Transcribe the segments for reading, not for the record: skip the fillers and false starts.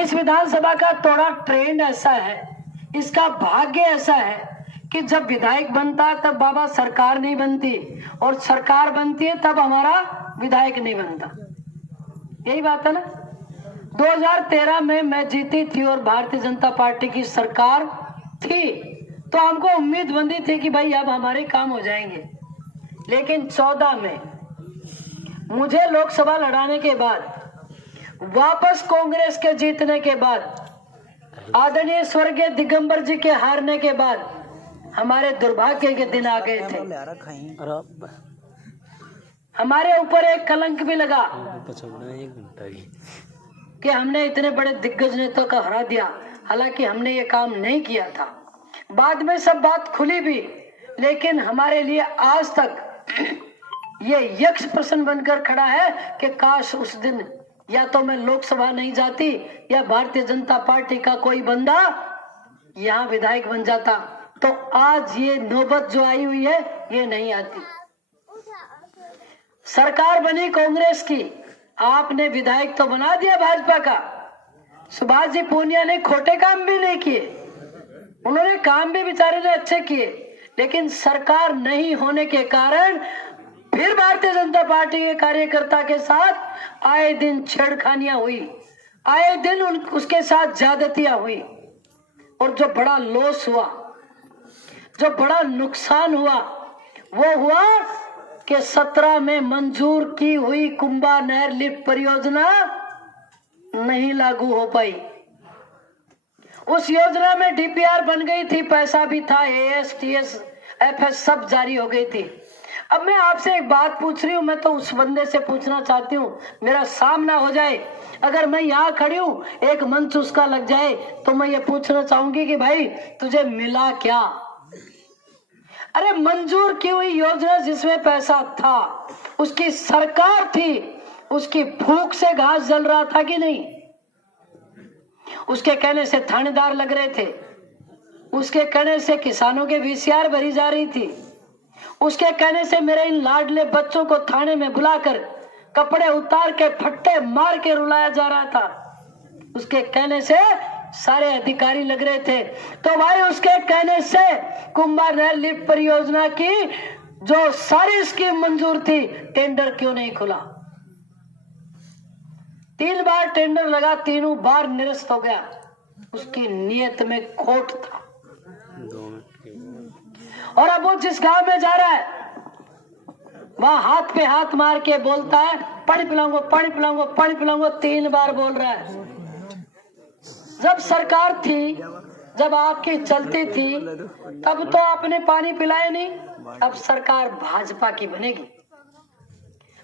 इस विधानसभा का थोड़ा ट्रेंड ऐसा है, इसका भाग्य ऐसा है कि जब विधायक बनता है तब बाबा सरकार नहीं बनती, और सरकार बनती है तब हमारा विधायक नहीं बनता। यही बात है ना। 2013 में मैं जीती थी और भारतीय जनता पार्टी की सरकार थी, तो हमको उम्मीद बंधी थी कि भाई अब हमारे काम हो जाएंगे। लेकिन 14 में मुझे लोकसभा लड़ाने के बाद, वापस कांग्रेस के जीतने के बाद, आदरणीय स्वर्गीय दिगंबर जी के हारने के बाद हमारे दुर्भाग्य के दिन आ गए थे। हमारे ऊपर एक कलंक भी लगा कि हमने इतने बड़े दिग्गज नेता को हरा दिया, हालांकि हमने ये काम नहीं किया था। बाद में सब बात खुली भी, लेकिन हमारे लिए आज तक ये यक्ष प्रश्न बनकर खड़ा है कि काश उस दिन या तो मैं लोकसभा नहीं जाती या भारतीय जनता पार्टी का कोई बंदा यहाँ विधायक बन जाता, तो आज ये नौबत जो आई हुई है ये नहीं आती। सरकार बनी कांग्रेस की, आपने विधायक तो बना दिया भाजपा का। सुभाष जी पूनिया ने खोटे काम भी नहीं किए, उन्होंने काम भी बेचारे ने अच्छे किए, लेकिन सरकार नहीं होने के कारण फिर भारतीय जनता पार्टी के कार्यकर्ता के साथ आए दिन छेड़खानियां हुई, आए दिन उसके साथ ज्यादतियां हुई, और जो बड़ा लॉस हुआ, जो बड़ा नुकसान हुआ, वो हुआ कि 17 में मंजूर की हुई कुंभा नहर लिफ्ट परियोजना नहीं लागू हो पाई। उस योजना में डीपीआर बन गई थी, पैसा भी था, एएस, टीएस, एफएस सब जारी हो गई थी। अब मैं आपसे एक बात पूछ रही हूँ, मैं तो उस बंदे से पूछना चाहती हूँ, मेरा सामना हो जाए, अगर मैं यहाँ खड़ी हूँ, एक मंच उसका लग जाए, तो मैं ये पूछना चाहूंगी कि भाई तुझे मिला क्या? अरे मंजूर की हुई योजना जिसमें पैसा था, उसकी सरकार थी, उसकी भूख से घास जल रहा था कि नहीं? उसके कहने से थानेदार लग रहे थे, उसके कहने से किसानों के वीसीआर भरी जा रही थी, उसके कहने से मेरे इन लाडले बच्चों को थाने में बुलाकर कपड़े उतार के फट्टे मार के रुलाया जा रहा था, उसके कहने से सारे अधिकारी लग रहे थे। तो भाई उसके कहने से कुंभा नहर लिफ्ट परियोजना की जो सारी स्कीम मंजूर थी, टेंडर क्यों नहीं खुला? 3 बार टेंडर लगा, तीनों बार निरस्त हो गया। उसकी नीयत में खोट था। और अब वो जिस गांव में जा रहा है, वहां हाथ पे हाथ मार के बोलता है पानी पिलाऊंगा, पानी पिलाऊंगा, पानी पिलाऊंगा, 3 बार बोल रहा है। जब सरकार थी, जब आपकी चलती थी, तब तो आपने पानी पिलाया नहीं। अब सरकार भाजपा की बनेगी,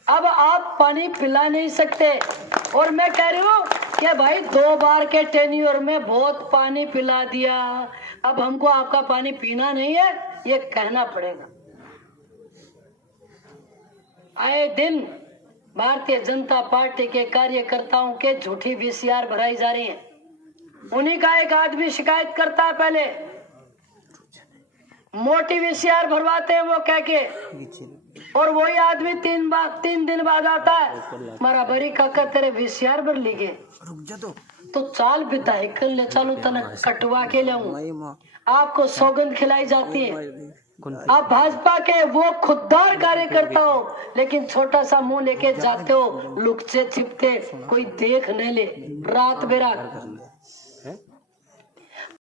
अब आप पानी पिला नहीं सकते। और मैं कह रही हूँ कि भाई 2 बार के टेन्योर में बहुत पानी पिला दिया, अब हमको आपका पानी पीना नहीं है, ये कहना पड़ेगा। आए दिन भारतीय जनता पार्टी के कार्यकर्ताओं के झूठी वीसीआर भराई जा रही है। उन्हीं का एक आदमी शिकायत करता है, पहले मोटी वीसीआर भरवाते हैं वो कह के, और वही आदमी 3 दिन बाद आता है, मारा बरी काका तेरे वीसीआर भर ली गए, तो चाल पिता है कल ले चालू तना कटवा के लाऊं। आपको सौगंध खिलाई जाती है, आप भाजपा के वो खुददार कार्यकर्ता हो, लेकिन छोटा सा मुंह लेके जाते हो, लुकचे छिपते, कोई देख नहीं ले, रात बेरात